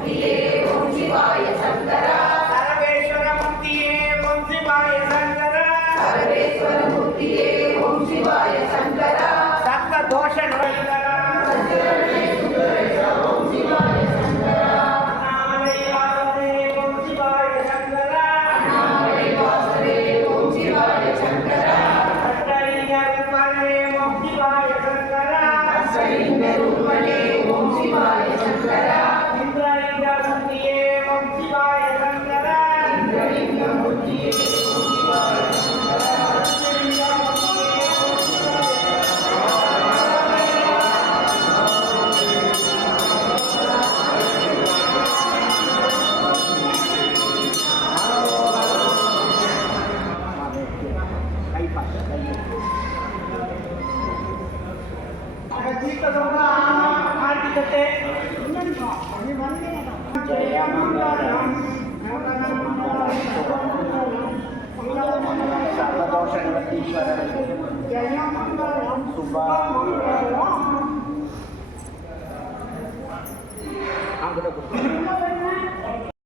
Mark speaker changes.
Speaker 1: দিয়ে অভিবাই ಸಂಪದ ಆರ್ಥಿಕತೆ ಜಯ ಮಂಗಳ ಸರ್ವದೋಷ ನಿವರ್ತೀಶ್ವರ ಜಯ ಮಂಗಳ ಸುಭ ಮಂಗಳ